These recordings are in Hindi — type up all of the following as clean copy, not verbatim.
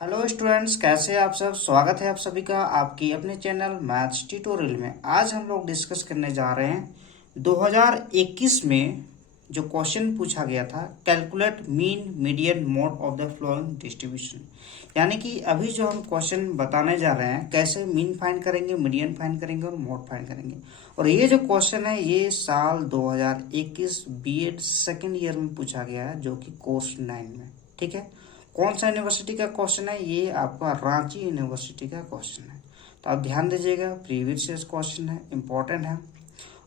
हेलो स्टूडेंट्स, कैसे हैं आप सब। स्वागत है आप सभी का आपकी अपने चैनल मैथ्स ट्यूटोरियल में। आज हम लोग डिस्कस करने जा रहे हैं 2021 में जो क्वेश्चन पूछा गया था, calculate mean median mode of the flowing distribution. यानी कि अभी जो हम क्वेश्चन बताने जा रहे हैं, कैसे मीन फाइंड करेंगे, मीडियन फाइंड करेंगे और मोड फाइंड करेंगे। और ये जो क्वेश्चन है ये साल 2021 बीएड सेकेंड ईयर में पूछा गया है, जो कि कोर्स 9 में। ठीक है, कौन सा यूनिवर्सिटी का क्वेश्चन है? ये आपका रांची यूनिवर्सिटी का क्वेश्चन है। तो आप ध्यान दीजिएगा, प्रीवियस क्वेश्चन है, इंपॉर्टेंट है।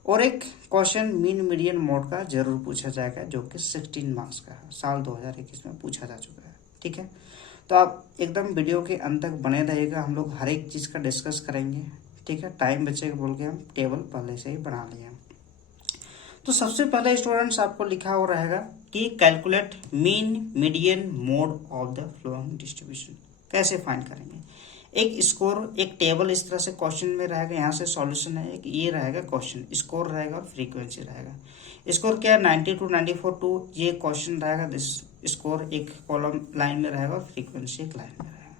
और एक क्वेश्चन मीन मीडियन मोड का जरूर पूछा जाएगा, जो कि 16 मार्क्स का है, साल 2021 में पूछा जा चुका है। ठीक है, तो आप एकदम वीडियो के अंत तक बने रहिएगा, हम लोग हर एक चीज़ का डिस्कस करेंगे। ठीक है, टाइम बचेगा बोल के हम टेबल पहले से ही बना लिए हैं। तो सबसे पहले स्टूडेंट्स आपको लिखा हो रहेगा कि calculate mean median mode of the flowing distribution. कैसे फाइंड करेंगे? एक स्कोर, एक टेबल इस तरह से क्वेश्चन में रहेगा, यहाँ से सॉल्यूशन है, एक ये रहेगा क्वेश्चन, स्कोर रहेगा और फ्रीक्वेंसी रहेगा। स्कोर क्या है? 90 टू 94 टू ये क्वेश्चन रहेगा, दिस स्कोर एक कॉलम लाइन में रहेगा और फ्रीक्वेंसी एक लाइन में रहेगा।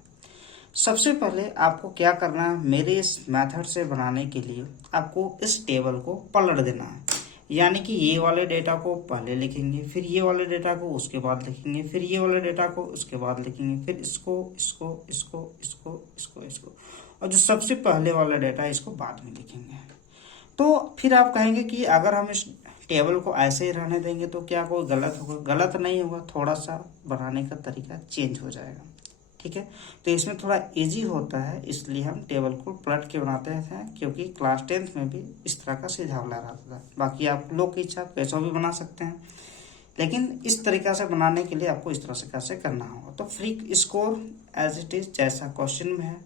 सबसे पहले आपको क्या करना है, मेरे इस मेथड से बनाने के लिए आपको इस टेबल को पलट देना है। यानी कि ये वाले डेटा को पहले लिखेंगे, फिर ये वाले डेटा को उसके बाद लिखेंगे, फिर ये वाले डेटा को उसके बाद लिखेंगे, फिर इसको इसको इसको इसको इसको इसको, और जो सबसे पहले वाला डेटा है इसको बाद में लिखेंगे। तो फिर आप कहेंगे कि अगर हम इस टेबल को ऐसे ही रहने देंगे तो क्या कोई गलत होगा? गलत नहीं होगा, थोड़ा सा बनाने का तरीका चेंज हो जाएगा। ठीक है, तो इसमें थोड़ा इजी होता है, इसलिए हम टेबल को पलट के बनाते हैं, क्योंकि क्लास 10th में भी इस तरह का सीधा वाला रहता था। बाकी आप लोग की इच्छा, कैसा भी बना सकते हैं, लेकिन इस तरीका से बनाने के लिए आपको इस तरह से कैसे करना होगा। तो free score as it is जैसा क्वेश्चन में है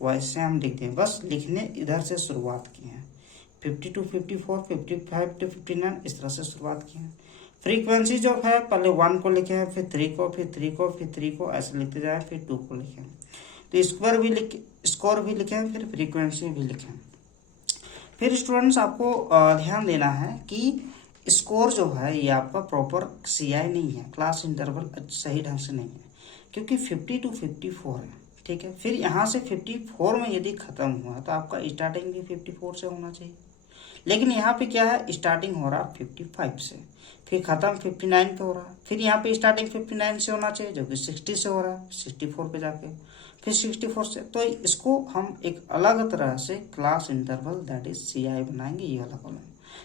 वैसे हम लिख दें, बस लिखने इधर से शुरुआत की है। 50 टू 54, 55 टू 59 इस तरह से शुरुआत की है। फ्रीक्वेंसी जो है, पहले 1 को लिखे हैं, फिर 3 को, फिर 3 को, फिर 3 को, ऐसे लिखते जाए, फिर 2 को लिखें। तो स्कोर भी लिखें, फिर फ्रीक्वेंसी भी लिखें। फिर स्टूडेंट्स आपको ध्यान देना है कि स्कोर जो है ये आपका प्रॉपर सीआई नहीं है, क्लास इंटरवल सही ढंग से नहीं है, क्योंकि 50 टू 54 है। ठीक है, फिर यहाँ से 54 में यदि खत्म हुआ तो आपका स्टार्टिंग भी 54 से होना चाहिए। लेकिन यहाँ पे क्या है, स्टार्टिंग हो रहा 55 से, फिर खत्म 59 पे हो रहा है, फिर यहाँ पे स्टार्टिंग 59 से होना चाहिए, जो कि 60 से हो रहा है, 64 पे जाके फिर 64 से। तो इसको हम एक अलग तरह से class interval that is CI बनाएंगे, ये वाला कॉलम।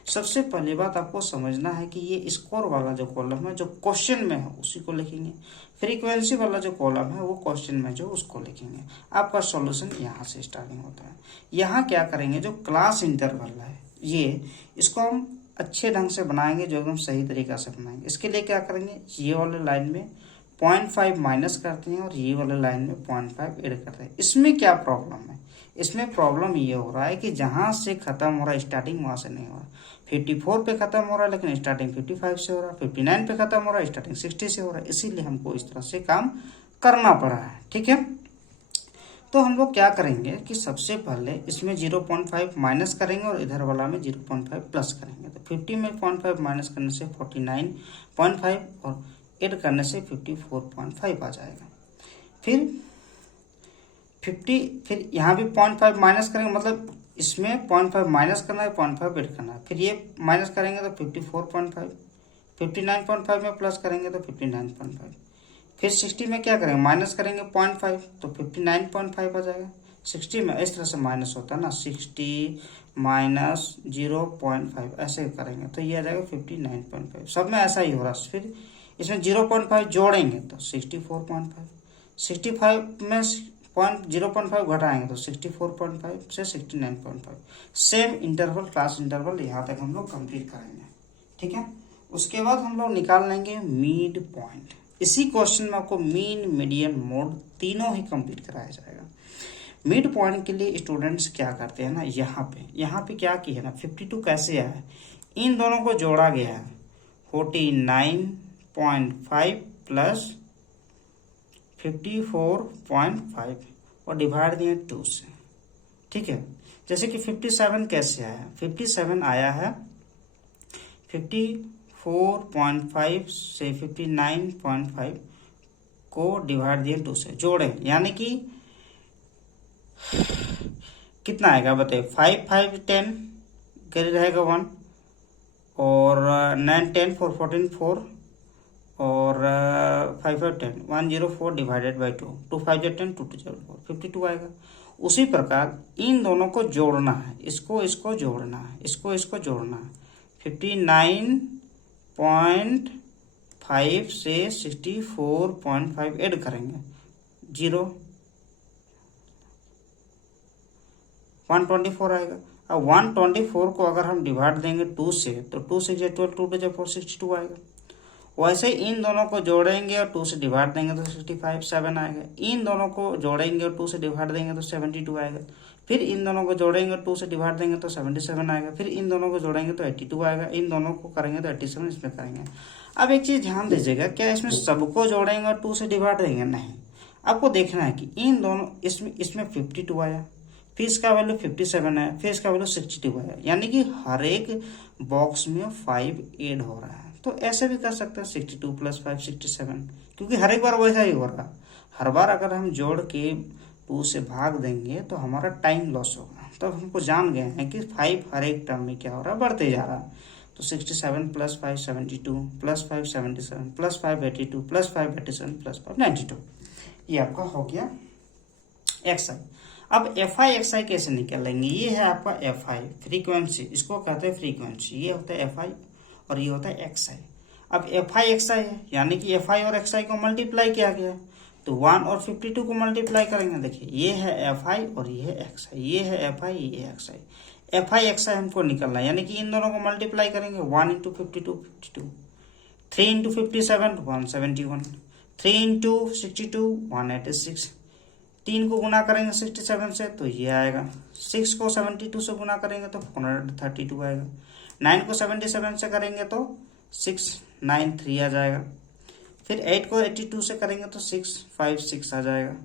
सबसे पहली बात आपको समझना है कि ये स्कोर वाला जो कॉलम है, जो क्वेश्चन में है उसी को लिखेंगे। फ्रीक्वेंसी वाला जो कॉलम है वो क्वेश्चन में जो उसको लिखेंगे। आपका सॉल्यूशन यहाँ से स्टार्टिंग होता है। यहाँ क्या करेंगे, जो क्लास इंटरवल है ये, इसको हम अच्छे ढंग से बनाएंगे, जो एकदम सही तरीका से बनाएंगे। इसके लिए क्या करेंगे, ये वाले लाइन में 0.5 माइनस करते हैं और ये वाले लाइन में 0.5 ऐड करते हैं। इसमें क्या प्रॉब्लम है? इसमें प्रॉब्लम ये हो रहा है कि जहां से खत्म हो रहा है स्टार्टिंग, वहां से नहीं हो रहा। 54 पे खत्म हो रहा है लेकिन स्टार्टिंग 55 से हो रहा है, 59 पे खत्म हो रहा है स्टार्टिंग 60 से हो रहा है, इसीलिए हमको इस तरह से काम करना पड़ा है। ठीक है, तो हम लोग क्या करेंगे कि सबसे पहले इसमें 0.5 माइनस करेंगे और इधर वाला में 0.5 प्लस करेंगे। तो 50 में 0.5 माइनस करने से 49.5 और ऐड करने से 54.5 आ जाएगा। फिर 50, फिर यहाँ भी 0.5 माइनस करेंगे, मतलब इसमें 0.5 माइनस करना है, 0.5 ऐड करना है, फिर ये माइनस करेंगे तो 54.5, 59.5 में प्लस करेंगे तो 59.5, फिर 60 में क्या करेंगे, माइनस करेंगे 0.5 तो 59.5 आ जाएगा। 60 में इस तरह से माइनस होता है ना, 60 माइनस 0.5 ऐसे करेंगे तो ये आ जाएगा 59.5। सब में ऐसा ही हो रहा है। फिर इसमें 0.5 जोड़ेंगे तो 64.5, 65 में 0.5 घटाएंगे तो 64.5 से 69.5। सेम इंटरवल, क्लास इंटरवल यहाँ तक हम लोग कंप्लीट करेंगे। ठीक है, उसके बाद हम लोग निकाल लेंगे मिड पॉइंट। इसी क्वेश्चन में आपको मीन मीडियन मोड तीनों ही कंप्लीट कराया जाएगा। मिड पॉइंट के लिए स्टूडेंट्स क्या करते हैं ना, यहाँ पे क्या किया ना, 52 कैसे आया है, इन दोनों को जोड़ा गया है, 49.5 प्लस 54.5 और डिवाइड दिए 2 से। ठीक है, जैसे कि 57 कैसे आया, 57 आया है 54.5 से 59.5 को डिवाइड दिए 2 से जोड़ें, यानी कि कितना आएगा बताइए। 5 5 10 कैरी रहेगा 1, और 9 10 4 14 4, और 5 5 10 104 डिवाइडेड बाई 2, 2 5 10 2 2 4 52 आएगा। उसी प्रकार इन दोनों को जोड़ना है, इसको इसको जोड़ना है, इसको इसको जोड़ना है। 59.5 से 64.5 ऐड करेंगे, 0 124 आएगा। अब 124 को अगर हम डिवाइड देंगे 2 से, तो 2 6 12 2 2 4 62 आएगा। वैसे इन दोनों को जोड़ेंगे और 2 से डिवाइड देंगे तो 65 7 आएगा। इन दोनों को जोड़ेंगे और 2 से डिवाइड देंगे तो 72 आएगा। फिर इन दोनों को जोड़ेंगे और 2 से डिवाइड देंगे तो 77 आएगा। फिर इन दोनों को जोड़ेंगे तो 82 आएगा। इन दोनों को करेंगे तो 87 इसमें करेंगे। अब एक चीज ध्यान दीजिएगा, क्या इसमें सबको जोड़ेंगे और 2 से डिवाइड देंगे? नहीं, आपको देखना है कि इन दोनों इसमें 52 आया, फिर इसका वैल्यू 57 है, फिर इसका वैल्यू 62 है, यानी कि हर एक बॉक्स में 5 ऐड हो रहा है। तो ऐसे भी कर सकते हैं 62 + 5 67, क्योंकि हर एक बार वैसा ही हो रहा। हर बार अगर हम जोड़ के 2 से भाग देंगे तो हमारा टाइम लॉस होगा। तब हमको जान गए हैं कि 5 हर एक टर्म में क्या हो रहा है, बढ़ते जा रहा है। तो 67 + 5 72 + 5 77 + 5 82 + 5 87 + 5 92। ये आपका हो गया एक्स आई। अब एफ आई एक्स आई कैसे निकालेंगे? ये है आपका एफ आई फ्रीक्वेंसी, इसको कहते हैं फ्रीक्वेंसी। ये होता है एफ आई और ये होता है एक्स आई। अब एफ आई एक्स आई है, यानी कि एफ आई और एक्स आई को मल्टीप्लाई किया गया, तो 1 और 52 को मल्टीप्लाई करेंगे। देखिए ये है एफ आई और ये है एक्स आई, ये है एफ आई, ये है x i. F i x i हमको निकलना है, यानी कि इन दोनों को मल्टीप्लाई करेंगे। 1 × 52 52, 3 × 57 171, 3 × 62 186, 3 को गुना करेंगे 67 से तो ये आएगा। 6 को 72 से गुना करेंगे तो 432 आएगा। 9 को 77 से करेंगे तो 693 आ जाएगा। फिर 8 को 82 से करेंगे तो 656 आ जाएगा।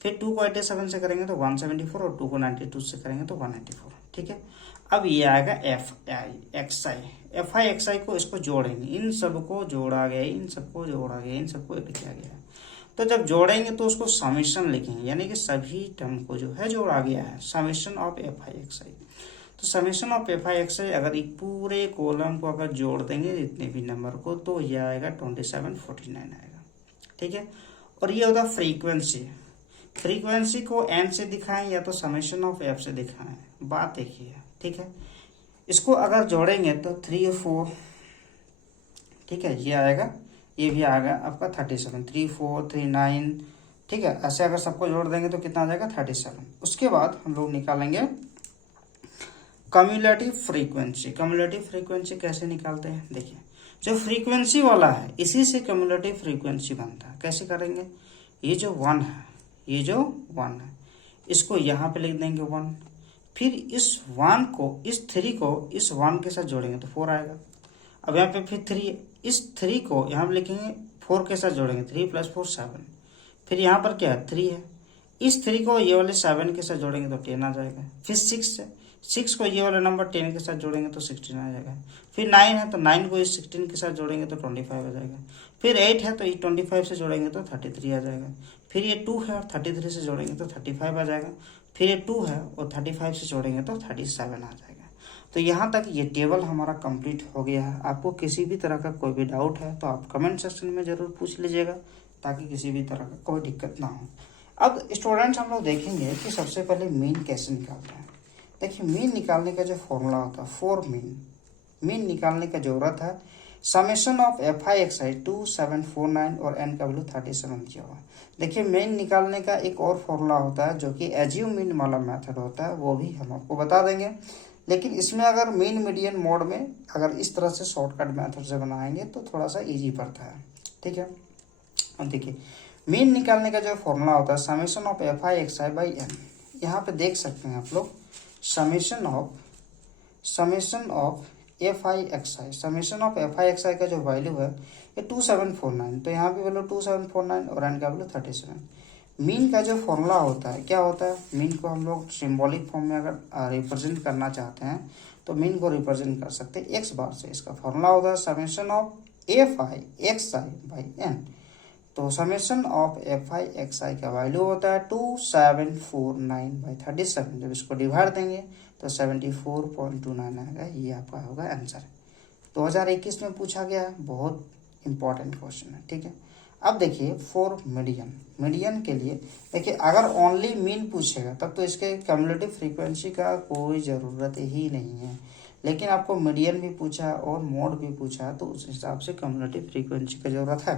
फिर 2 को 87 से करेंगे तो 174, और 2 को 92 से करेंगे तो 194। ठीक है, अब ये आएगा f i x i. F i x i को इसको जोड़ेंगे, इन सबको जोड़ा गया, इन सबको जोड़ा गया, इन सबको ऐड किया गया। तो जब जोड़ेंगे तो उसको समेशन लिखेंगे, यानी कि सभी टर्म को जो है जोड़ा गया है, summation of f i x i. तो summation of f i x i अगर एक पूरे कॉलम को अगर जोड़ देंगे जितने भी नंबर को, तो ये आएगा 2749 आएगा। ठीक है, और ये होता फ्रीक्वेंसी। फ्रीक्वेंसी को एन से दिखाएं या तो समेशन ऑफ एफ से दिखाएं, बात देखिए। ठीक है, इसको अगर जोड़ेंगे तो 3 और 4, ठीक है, ये आएगा, ये भी आ गया आपका 37, 3 4 3 9। ठीक है, ऐसे अगर सबको जोड़ देंगे तो कितना आ जाएगा 37। उसके बाद हम लोग निकालेंगे कम्युलेटिव फ्रीक्वेंसी। कम्युलेटिव फ्रीक्वेंसी कैसे निकालते हैं? देखिए, जो फ्रीक्वेंसी वाला है इसी से कम्युलेटिव फ्रीक्वेंसी बनता है। कैसे करेंगे? ये जो 1 है, ये जो 1 है, इसको यहाँ पे लिख देंगे 1। फिर इस 1 को, इस 3 को इस 1 के साथ जोड़ेंगे तो 4 आएगा। अब यहाँ पे फिर 3, इस 3 को यहाँ पे लिखेंगे 4 के साथ जोड़ेंगे, 3 + 4 7। फिर यहाँ पर क्या है 3 है, इस 3 को ये वाले 7 के साथ जोड़ेंगे तो 10 आ जाएगा। फिर 6 है, 6 को ये वाला नंबर 10 के साथ जोड़ेंगे तो 16 आ जाएगा। फिर 9 है तो 9 को इस 16 के साथ जोड़ेंगे तो 25 आ जाएगा। फिर 8 है तो ये 25 से जोड़ेंगे तो 33 आ जाएगा। फिर ये 2 है और 33 से जोड़ेंगे तो 35 आ जाएगा। फिर ये 2 है और 35 से जोड़ेंगे तो 37 आ जाएगा। तो यहाँ तक ये टेबल हमारा कंप्लीट हो गया है। आपको किसी भी तरह का कोई भी डाउट है तो आप कमेंट सेक्शन में ज़रूर पूछ लीजिएगा, ताकि किसी भी तरह का कोई दिक्कत ना हो। अब स्टूडेंट्स हम लोग देखेंगे कि सबसे पहले मीन कैसे निकालते हैं। देखिए, मीन निकालने का जो फॉर्मूला होता है फॉर मीन निकालने का जरूरत है summation of f i x i 2749 और एन का वैल्यू 37 दिया हुआ है। देखिए, मीन निकालने का एक और फॉर्मूला होता है जो कि एज्यूम मीन वाला मेथड होता है, वो भी हम आपको बता देंगे। लेकिन इसमें अगर मीन मीडियन मोड में अगर इस तरह से शॉर्टकट मेथड से बनाएंगे तो थोड़ा सा इजी पड़ता है। ठीक है, अब देखिए, मीन निकालने का जो फॉर्मूला होता है summation of f i x i by n. यहाँ पे देख सकते हैं आप लोग, summation of f i x i, summation of f i x i का जो वैल्यू है ये 2749, तो यहाँ पे वैल्यू 2749 और एन का वैल्यू 37। मीन का जो फॉर्मूला होता है क्या होता है? मीन को हम लोग सिंबॉलिक फॉर्म में अगर रिप्रेजेंट करना चाहते हैं तो मीन को रिप्रेजेंट कर सकते हैं एक्स बार से। इसका फॉर्मूला होता है summation of f i x i by n. तो summation of f i x i का वैल्यू होता है 2749/37। जब इसको डिवाइड देंगे तो 74.29 आएगा। ये आपका होगा आंसर। 2021 में पूछा गया है, बहुत इंपॉर्टेंट क्वेश्चन है। ठीक है, अब देखिए फॉर मीडियन, मीडियन के लिए देखिए अगर ओनली मीन पूछेगा तब तो इसके क्यूमुलेटिव फ्रीक्वेंसी का कोई ज़रूरत ही नहीं है, लेकिन आपको मीडियन भी पूछा और मोड भी पूछा तो उस हिसाब से क्यूमुलेटिव फ्रीक्वेंसी की ज़रूरत है,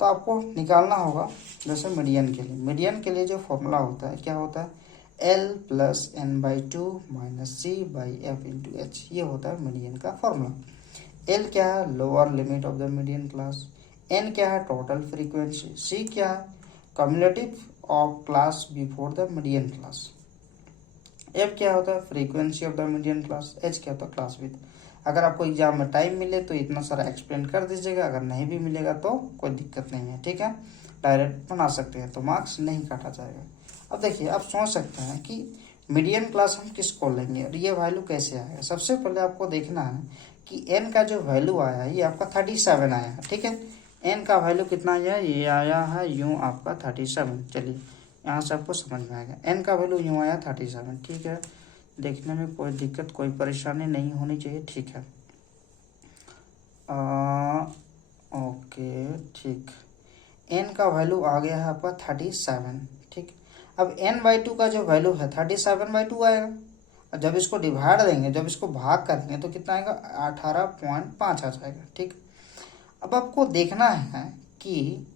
तो आपको निकालना होगा। जैसे मीडियन के लिए जो फॉर्मूला होता है क्या होता है, L + n/2 - c/f/h, ये होता है मीडियन का फॉर्मूला। L क्या है, lower limit of the median class, n क्या है, टोटल फ्रीक्वेंसी, c क्या है, cumulative of class before the median class, f क्या होता है, frequency of the median class, h क्या होता है, क्लास विड्थ। अगर आपको एग्जाम में टाइम मिले तो इतना सारा एक्सप्लेन कर दीजिएगा, अगर नहीं भी मिलेगा तो कोई दिक्कत नहीं है। ठीक है, डायरेक्ट बना सकते हैं तो मार्क्स नहीं काटा जाएगा। अब देखिए आप सोच सकते हैं कि मीडियन क्लास हम किसको लेंगे और ये वैल्यू कैसे आएगा। सबसे पहले आपको देखना है कि n का जो वैल्यू आया है ये आपका 37 आया है। ठीक है, n का वैल्यू कितना आया, ये आया है यूँ आपका 37। चलिए यहाँ से आपको समझ में आएगा, n का वैल्यू यूँ आया 37। ठीक है, देखने में कोई दिक्कत कोई परेशानी नहीं होनी चाहिए। ठीक है, ओके ठीक, n का वैल्यू आ गया है आपका 37। ठीक, अब n/2 का जो वैल्यू है 37/2 आएगा, और जब इसको डिवाइड देंगे, जब इसको भाग करेंगे तो कितना आएगा, 18.5 आ जाएगा। ठीक, अब आपको देखना है कि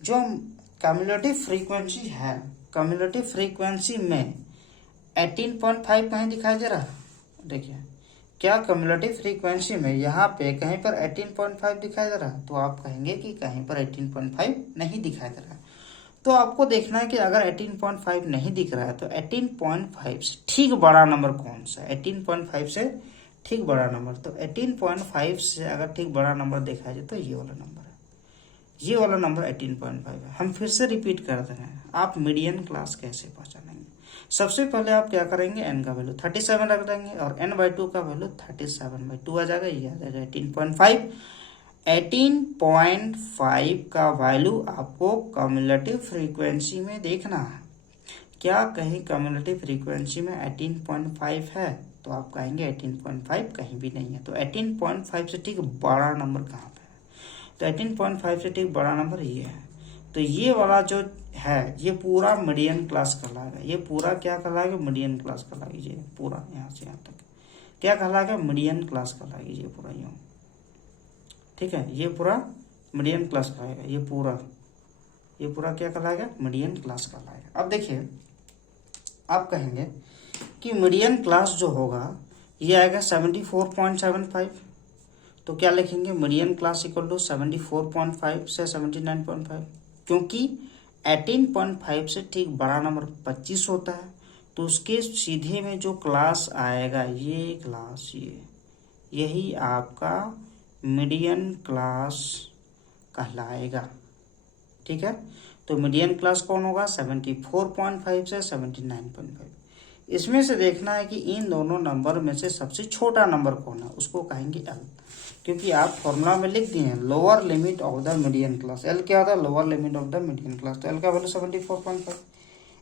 जो क्यूमुलेटिव फ्रीक्वेंसी है, क्यूमुलेटिव फ्रीक्वेंसी में 18.5 कहीं दिखाई दे रहा है, देखिए क्या क्यूमुलेटिव फ्रीक्वेंसी में यहाँ पे कहीं पर 18.5 दिखाई दे रहा है, तो आप कहेंगे कि कहीं पर 18.5 नहीं दिखाई दे रहा है। तो आपको देखना है कि अगर 18.5 नहीं दिख रहा है तो 18.5 से ठीक बड़ा नंबर कौन सा है, 18.5 से ठीक बड़ा नंबर, तो 18.5 से अगर ठीक बड़ा नंबर देखा जाए तो ये वाला नंबर है, ये वाला नंबर 18.5 है। हम फिर से रिपीट करते हैं, आप मीडियन क्लास कैसे पहचानेंगे। सबसे पहले आप क्या करेंगे, n का वैल्यू 37 रख देंगे और n/2 का वैल्यू 37/2 आ जाएगा, ये आ जाएगा 18.5। 18.5 का वैल्यू आपको क्यूमुलेटिव फ्रीक्वेंसी में देखना है। क्या कहीं क्यूमुलेटिव फ्रीक्वेंसी में 18.5 है, तो आप कहेंगे 18.5 कहीं भी नहीं है। तो 18.5 से ठीक बड़ा नंबर कहाँ पे है, तो 18.5 से ठीक बड़ा नंबर ये है। तो ये वाला जो है ये पूरा मीडियन क्लास कहलाएगा, ये पूरा क्या कहलाएगा, मीडियन क्लास कहलाएगी। ये पूरा यहाँ से यहाँ तक क्या कहलाएगा, मीडियन क्लास कहलाएगी, ये पूरा यूँ। ठीक है, ये पूरा मीडियन क्लास कहलाएगा, ये पूरा क्या कहलाएगा, मीडियन क्लास कहलाएगा। अब देखिए आप कहेंगे कि मीडियन क्लास जो होगा ये आएगा 74.75, तो क्या लिखेंगे, मीडियन क्लास इक्वल टू 74.5 से 79.5, क्योंकि 18.5 से ठीक बड़ा नंबर 25 होता है, तो उसके सीधे में जो क्लास आएगा ये क्लास, यही आपका मीडियन क्लास कहलाएगा। ठीक है, तो मीडियन क्लास कौन होगा, 74.5 से 79.5। इसमें से देखना है कि इन दोनों नंबर में से सबसे छोटा नंबर कौन है, उसको कहेंगे L, क्योंकि आप फॉर्मूला में लिख दिए हैं lower limit of the median class. L क्या होता है, lower limit of the median class, तो L का वैल्यू 74.5।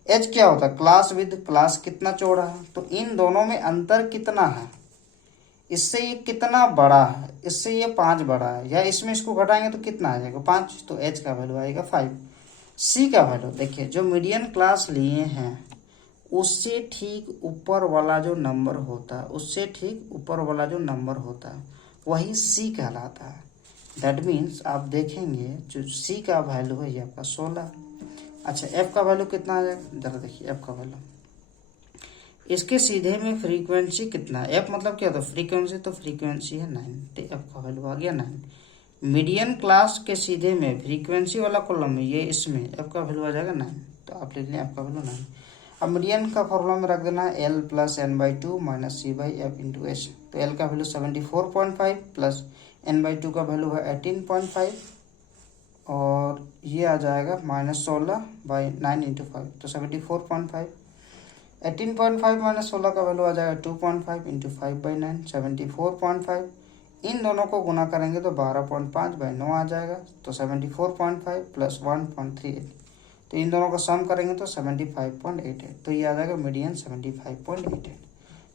H क्या होता है, क्लास विद क्लास कितना चौड़ा है, तो इन दोनों में अंतर कितना है, इससे ये कितना बड़ा है, इससे ये 5 बड़ा है, या इसमें इसको घटाएंगे तो कितना आ जाएगा 5, तो H का वैल्यू आएगा 5। C का वैल्यू देखिए, जो मीडियन क्लास लिए हैं उससे ठीक ऊपर वाला जो नंबर होता है, उससे ठीक ऊपर वाला जो नंबर होता है वही C कहलाता है। दैट मीन्स आप देखेंगे जो C का वैल्यू है ये आपका 16। अच्छा F का वैल्यू कितना आ जाएगा, जरा देखिए F का वैल्यू, इसके सीधे में फ्रीक्वेंसी कितना है, F मतलब क्या होता है फ्रीक्वेंसी, तो फ्रीक्वेंसी है 9, तो F का वैल्यू आ गया 9। मीडियन क्लास के सीधे में फ्रीक्वेंसी वाला कॉलम में ये इसमें F का वैल्यू आ जाएगा 9, तो आप लिख लें F का वैल्यू 9। अब मीडियन का फॉर्मूला में रख देना है L + n/2 - c/f/h, तो L का वैल्यू 74.5 प्लस n/2 का वैल्यू है 18.5 और ये आ जाएगा -16/9 × 5, तो 74.5। 18.5 - 16 का वैल्यू आ जाएगा 2.5 × 5/9, 74.5 इन दोनों को गुना करेंगे तो 12.5 बाई 9 आ जाएगा, तो 74.5 प्लस 1.38, तो इन दोनों का सम करेंगे तो 75.88, तो ये आ जाएगा मीडियन 75.88।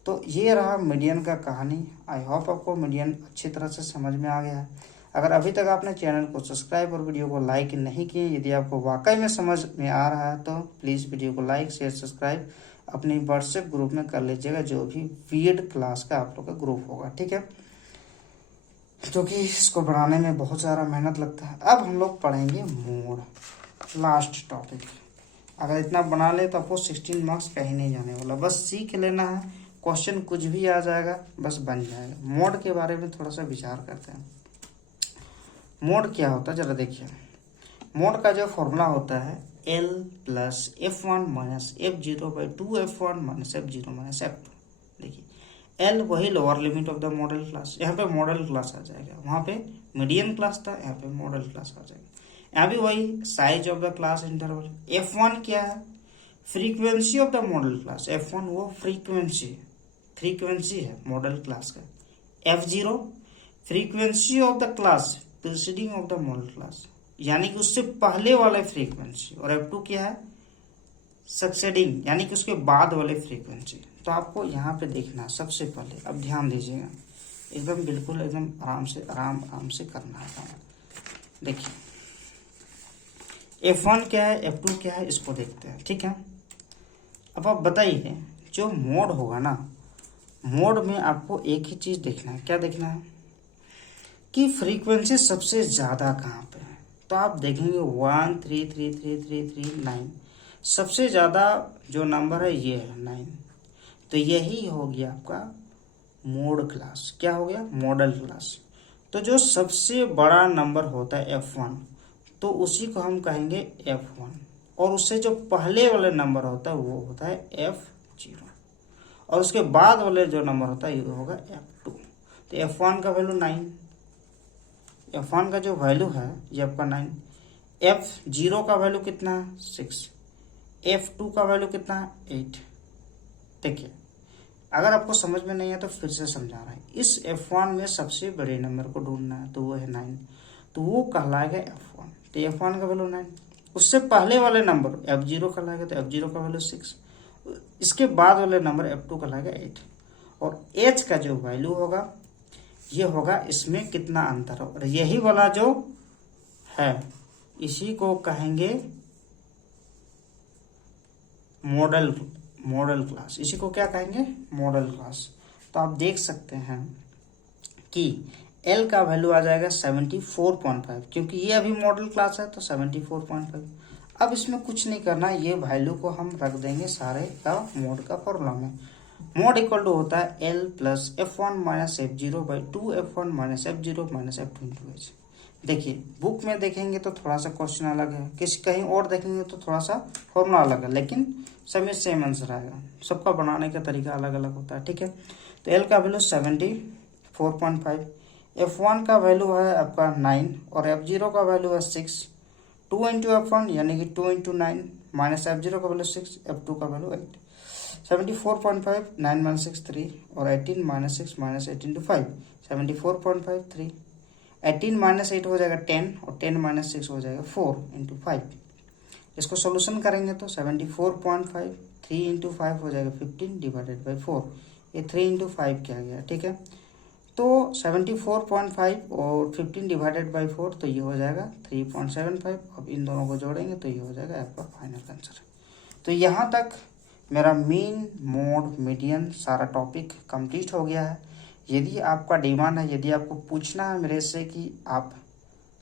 तो ये रहा मीडियन का कहानी। आई होप आपको मीडियन अच्छी तरह से समझ में आ गया है। अगर अभी तक आपने चैनल को सब्सक्राइब और वीडियो को लाइक नहीं किए, यदि आपको वाकई में समझ में आ रहा है तो प्लीज़ वीडियो को लाइक शेयर सब्सक्राइब अपनी व्हाट्सएप ग्रुप में कर लीजिएगा, जो भी बीएड क्लास का आप लोग का ग्रुप होगा, ठीक है, क्योंकि इसको बढ़ाने में बहुत सारा मेहनत लगता है। अब हम लोग पढ़ेंगे मोड, लास्ट टॉपिक। अगर इतना बना ले तो आपको 16 मार्क्स कहीं नहीं जाने वाला, बस सीख लेना है, क्वेश्चन कुछ भी आ जाएगा, बस बन जाएगा। मोड के बारे में थोड़ा सा विचार करते हैं। मोड क्या होता है जरा देखिए। मोड का जो फॉर्मूला होता है L plus F1 minus F0 by 2F1 minus F0 minus F2। देखिए L वही lower limit of the model class, यहाँ पे मॉडल क्लास आ जाएगा, वहाँ पे मीडियम क्लास था, यहाँ पे मॉडल क्लास आ जाएगा। यहाँ भी वही size of the class interval. F1 क्या है? Frequency of the model class. F1 वो फ्रीक्वेंसी है मॉडल क्लास का। F0 frequency of the class preceding of the model class, यानी कि उससे पहले वाले फ्रीक्वेंसी। और F2 क्या है? सक्सेडिंग, यानी कि उसके बाद वाले फ्रीक्वेंसी। तो आपको यहाँ पे देखना है सबसे पहले, अब ध्यान दीजिएगा, एकदम बिल्कुल एकदम आराम से करना है काम। देखिए F1 क्या है, F2 क्या है, इसको देखते हैं, ठीक है। अब आप बताइए, जो मोड होगा ना, मोड में आपको एक ही चीज देखना है। क्या देखना है? कि फ्रीक्वेंसी सबसे ज्यादा कहाँ पे है। तो आप देखेंगे 1 3 3 3 3 3 9, सबसे ज्यादा जो नंबर है ये है 9। तो यही हो गया आपका मोड क्लास। क्या हो गया? Model class. तो जो सबसे बड़ा नंबर होता है F1, तो उसी को हम कहेंगे F1, और उससे जो पहले वाले नंबर होता है वो होता है F0, और उसके बाद वाले जो नंबर होता है ये होगा F2। तो F1 का वैल्यू 9, F1 का जो वैल्यू है ये आपका 9। F0 का वैल्यू कितना है? 6। F2 का वैल्यू कितना है? 8। देखिए अगर आपको समझ में नहीं है तो फिर से समझा रहा है। इस F1 में सबसे बड़े नंबर को ढूंढना है, तो वो है 9, तो वो कहलाएगा F1। तो F1 का वैल्यू 9। उससे पहले वाले नंबर F0 कहलाएगा, तो F0 का वैल्यू 6। इसके बाद वाले नंबर F2 कहलाएगा 8। और H का जो वैल्यू होगा ये होगा इसमें कितना अंतर हो, और यही वाला जो है इसी को कहेंगे मॉडल क्लास। इसी को क्या कहेंगे? Model class. तो आप देख सकते हैं कि L का वैल्यू आ जाएगा 74.5, क्योंकि ये अभी मॉडल क्लास है, तो 74.5। अब इसमें कुछ नहीं करना, ये वैल्यू को हम रख देंगे सारे का मोड का फॉर्मूला में। मोड इक्वल टू होता है L plus F1 minus F0 by 2F1 minus F0 minus F2 into H। देखिए बुक में देखेंगे तो थोड़ा सा क्वेश्चन अलग है, किसी कहीं और देखेंगे तो थोड़ा सा फॉर्मूला अलग है, लेकिन सब सेम आंसर आएगा। सबका बनाने का तरीका अलग अलग होता है, ठीक है। तो L का वैल्यू 74.5, F1 का वैल्यू है आपका 9, और F0 का वैल्यू है 6। 2 इंटू F1 यानी कि 2 इंटू 9 माइनस F0 का वैल्यू 6, F2 का वैल्यू 8। 74.5, 9 माइनस 6 3, और 18 माइनस 6 माइनस 8 इंटू 5, 74.5 3। 18 माइनस 8 हो जाएगा 10, और 10 माइनस 6 हो जाएगा 4 इंटू 5। इसको सोल्यूशन करेंगे तो 74.5 3 इंटू 5 हो जाएगा 15 डिवाइडेड बाई 4। ये 3 इंटू 5 क्या गया, ठीक है। तो 74.5 और 15 डिवाइडेड बाई 4, तो ये हो जाएगा 3.75। अब इन दोनों को जोड़ेंगे तो ये हो जाएगा आपका फाइनल आंसर। तो यहाँ तक मेरा मीन, मोड, मीडियन सारा टॉपिक कंप्लीट हो गया है। यदि आपका डिमांड है, यदि आपको पूछना है मेरे से कि आप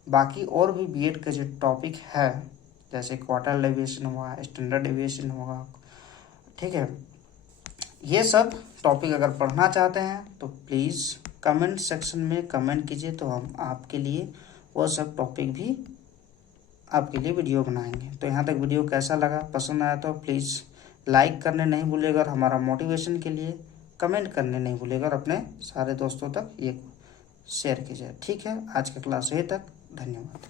बाकी और भी बीएड के जो टॉपिक है, जैसे क्वार्टर डेविएशन हुआ, स्टैंडर्ड डेविएशन होगा, ठीक है, ये सब टॉपिक अगर पढ़ना चाहते हैं तो प्लीज़ कमेंट सेक्शन में कमेंट कीजिए, तो हम आपके लिए वो सब टॉपिक भी आपके लिए वीडियो बनाएंगे। तो यहाँ तक वीडियो कैसा लगा, पसंद आया तो प्लीज़ लाइक करने नहीं भूलिएगा, और हमारा मोटिवेशन के लिए कमेंट करने नहीं भूलिएगा, और अपने सारे दोस्तों तक ये शेयर कीजिए, ठीक है। आज का क्लास यही तक, धन्यवाद।